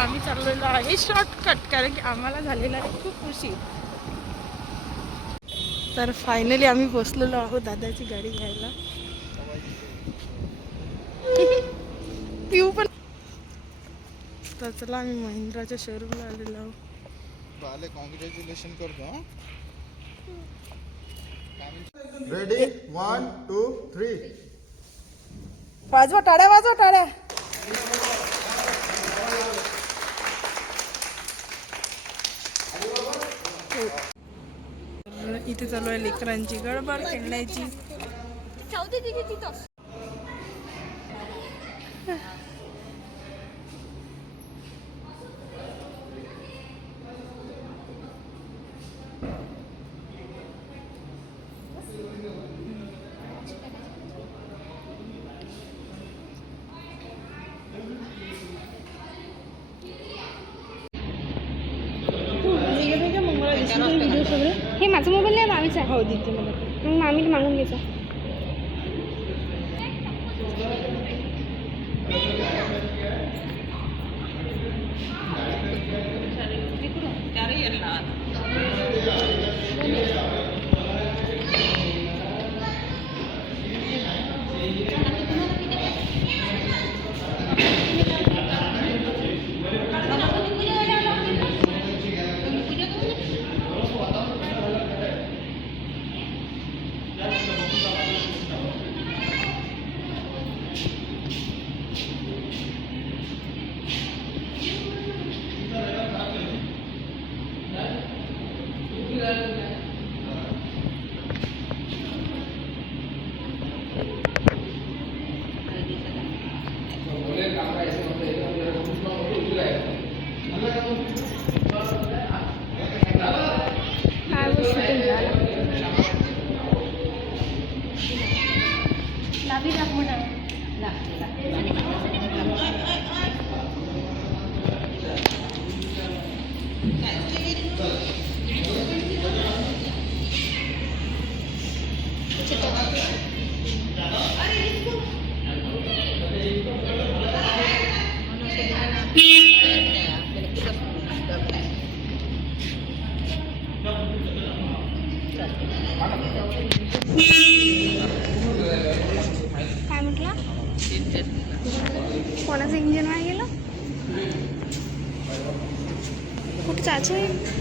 आम्ही चाललेलो आहे शॉर्टकट, कारण की आम्हाला झालेला आहे खूप उशीर. तर फायनली आम्ही पोचलेलो आहोत दादाची गाडी घ्यायला. पिऊ पण. तर चला आम्ही महिंद्राच्या शोरूमला आलेलो आहोत. कॉंग्रॅच्युलेशन करतो. रेडी 1 2 3. वाजवा टाळ्या, वाजवा टाळ्या. इथे चालू आहे लेकरांची गडबड खेळण्याची. हे माझा मोबाईल नाही, मामीचा. हो दिदी मला. मग मामीला मागून घ्यायचा. काय म्हटलं? कोणाचं इंजिन वाया गेलं? कुठं चाचू आहे?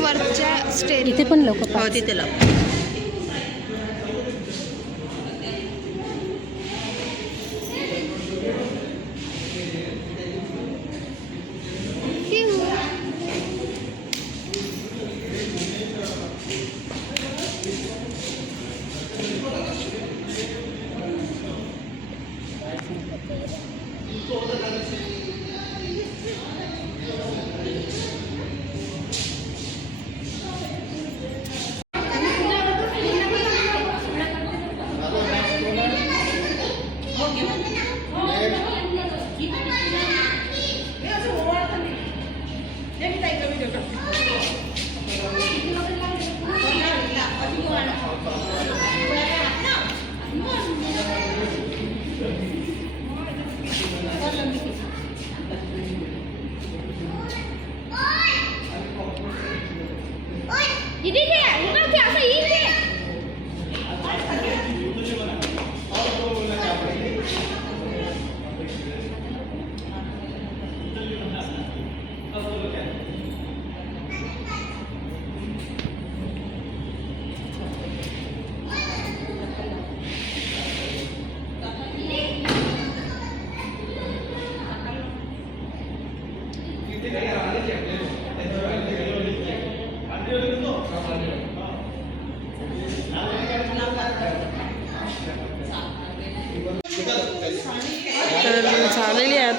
वरच्या स्टेज इथे पण लोक तिथे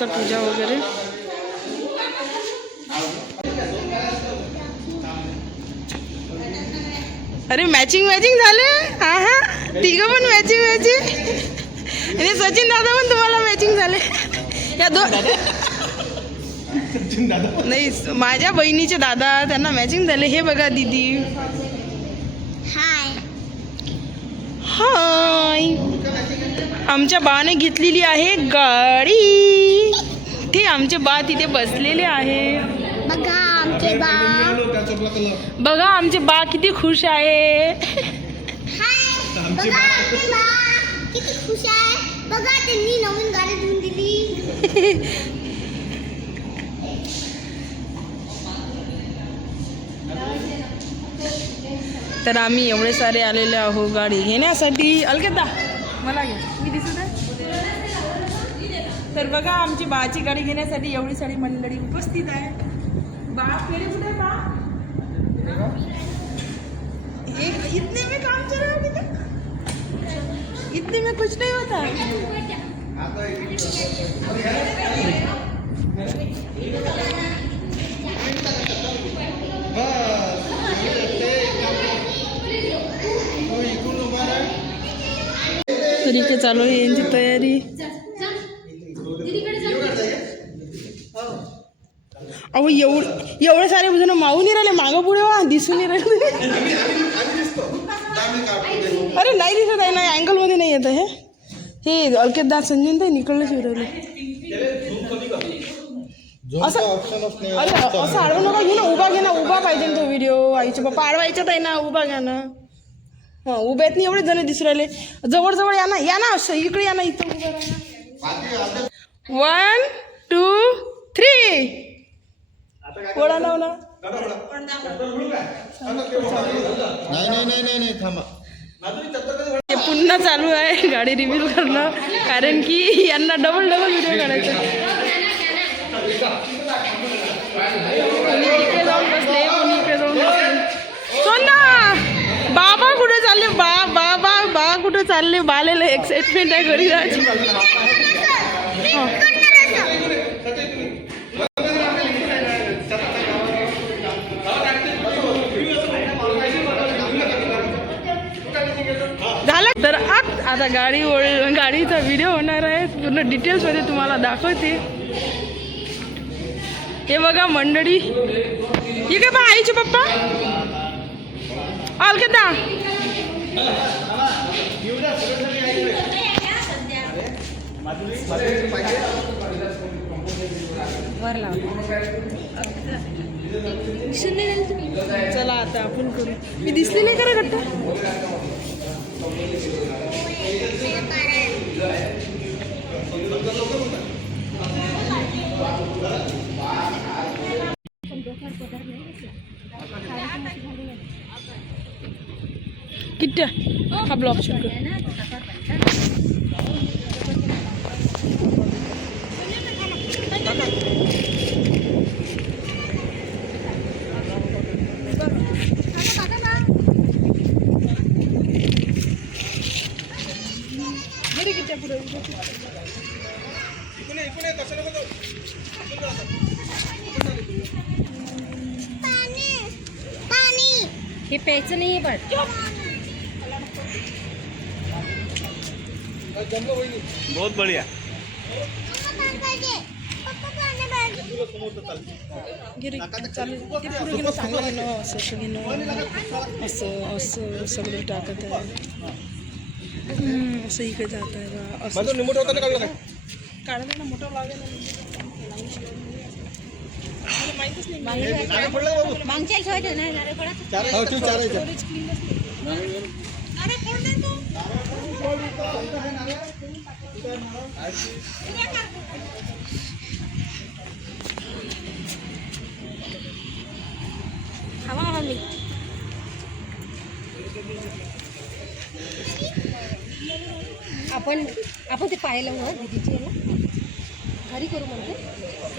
आता पूजा वगैरे. अरे मॅचिंग झाले. हा हा, तिघं पण मॅचिंग. आणि सचिन दादा पण तुम्हाला मॅचिंग झाले. या नाही, माझ्या बहिणीचे दादा, त्यांना मॅचिंग झाले. हे बघा दीदी. हाय. आमच्या बाने घेतलेली आहे गाडी. ते आमचे बा तिथे बसलेले आहे. बघा आमचे बा किती खुश आहे. किती खुश आहे बघा, त्यांनी नवीन गाडी घेऊन दिली. तर आम्ही एवढे सारे आलेले आहो गाडी घेण्यासाठी. अलगदा मला घे, मी दिसत आहे. तर बघा आमची बाची गाडी घेण्यासाठी एवढी सारी मंडळी उपस्थित आहे. बा मेरे कुठे बा? इतने में काम चल रहा है, इतने में कुछ नहीं होता. तर इथे चालू आहे यांची तयारी. अहो एवढे सारे जण मागून नाही राहिले, मागं पुढे वा दिसून नाही राहिले. अरे नाही दिसत आहे ना, अँगल मध्ये नाही येत आहे. हे अलकेत दात संजय ते निकळलं शिवरायले. असं अरे असं आडवं नका घेऊ ना, उभा घे ना. उभा पाहिजे ना तो व्हिडिओ. आईचे बाप्पा आडवायच्यात आहे ना, उभा घ्या ना. हां, उभ्यात नाही एवढे जण दिसू राहिले. जवळ या ना असं इकडे या ना, इथं उभं राहा. 1 2 3 ओढा लाव ना. नाही थांबा. ते पुन्हा चालू आहे गाडी रिव्ह्यू करणं, कारण की यांना डबल व्हिडिओ काढायचा. कोणी तिकडे जाऊन बसले, कोणी इकडे जाऊन बसले. सोना बाबा कुठे चालले? बा कुठे चालले? बालेला एक्साइटमेंट आहे घरी जायची. झालं तर आता गाडीचा व्हिडिओ होणार आहे. पूर्ण डिटेल्समध्ये तुम्हाला दाखवते. हे बघा मंडळी, हे काय बा आईचे पप्पा अलकेदा. चला आता आपण करू. मी दिसली नाही करा गट्टा. किट्ट्या हा ब्लॉग शूट कर. हे प्यायचं नाही पण. बहुत बढ़िया. असं सगळं टाकत आहे. असं इकडे जात आहे बा. असं काढायला ना मोठं लागेल. माहितीच नाही. मागच्या ठेवायचं नाही नारे पडत. हवा हवी. आपण ते पाहिलं ना दीदीची ना, घरी करू म्हणते.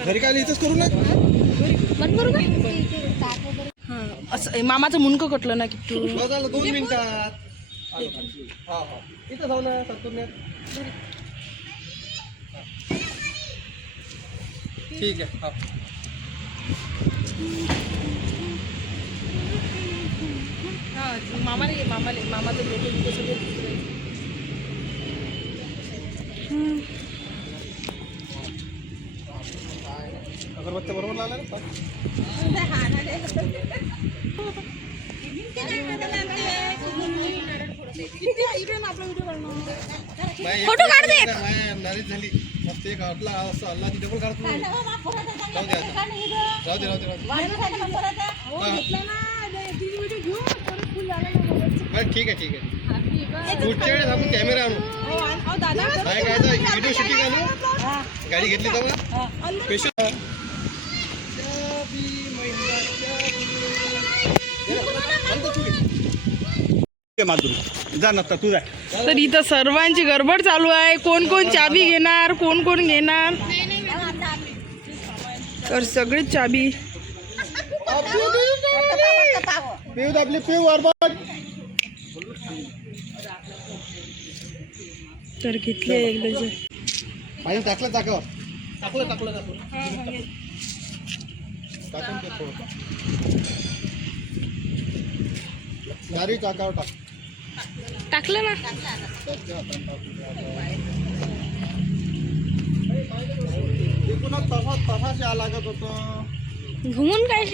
घरी काय इथंच करू ना. बंद करू का ताक वगैरे. हां, असं मामाचं मुंडकं कटलं ना किट्टू. झालं 2 मिनिटात. इथं जाऊ ना सत्तुरण्यात. ठीक आहे हा. मामाचं लोक सगळे अगरबत्त्या बरोबर लागला ना फोटो काढ दे. नारीच झाली मस्त एक आपला असं अल्लाची डबल काढतो जाऊ दे आता. राहू दे बरं ठीक आहे पुढच्या वेळेस आपण कॅमेरा आणू काय काय व्हिडिओ शूटिंग आणू गाडी घेतली तर स्पेशल जा नसता तू जाय. तर इथं सर्वांची गडबड चालू आहे. कोण कोण चाबी घेणार, कोण कोण घेणार. तर सगळीच चाबी. पेव आपली पेव बरबाद. तर घेतली एकदाच. पाणी टाकलं चाकावर टाकलं टाकून ते थोडं गाडी चाकावर टाक. टाकलं ना. एकूणच तसाच या लागत होतं. घुमून काय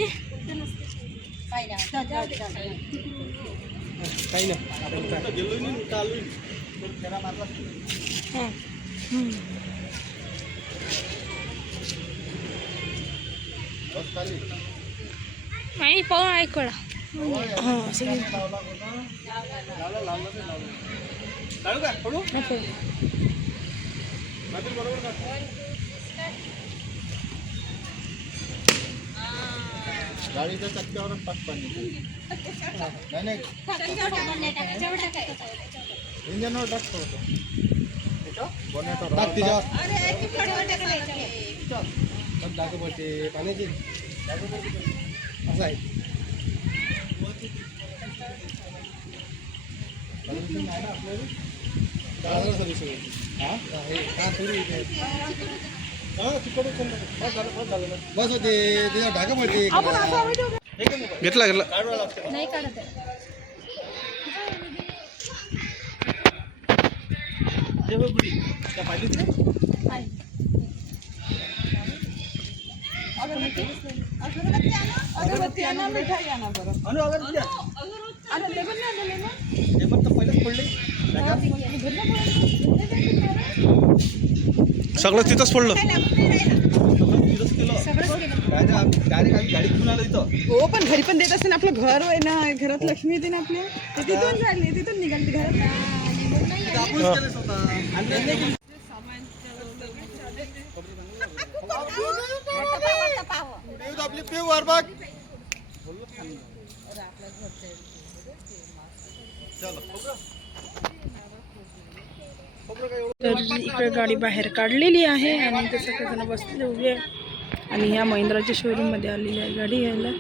काही नाही आपण काय गेलो नाही चालू फेरा मारला. बस खाली नाही पाहून ऐकला. लावू का पडू बरोबर का गाडीच्या चक्क्यावरच टाक पाणी. नाही इंजनवर टाक थोडं टाक तिच्यावर टाकू पडते पाण्याची असं आहे. बस होते त्याच्यावर ढाका पडते. घेतला नाही काढत आहे. सगळं तिथंच पडलं. हो पण घरी पण देत असते ना. आपलं घर आहे ना, घरात लक्ष्मी येते ना आपल्या. ते तिथून झाली, तिथून निघाली घरात. आपली पेव बरबाद. तर इकडे गाडी बाहेर काढलेली आहे आणि इथे सगळेजण बसलेले उभे आहे. आणि ह्या महिंद्राच्या शोरूम मध्ये आलेली आहे गाडी घ्यायला.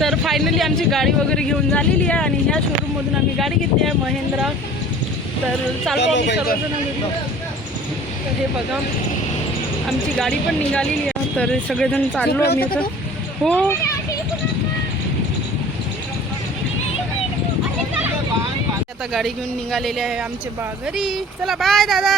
तर फायनली आमची गाडी वगैरे घेऊन झालेली आहे आणि ह्या शोरूम मधून आम्ही गाडी घेतली आहे महिंद्रा. तर चालू आम्ही सर्वजण घरी. तर हे बघा आमची गाडी पण निघालेली आहे. तर सगळेजण चाललो आम्ही आता. हो आता गाडी घेऊन निघालेली आहे आमचे बा घरी. चला बाय दादा.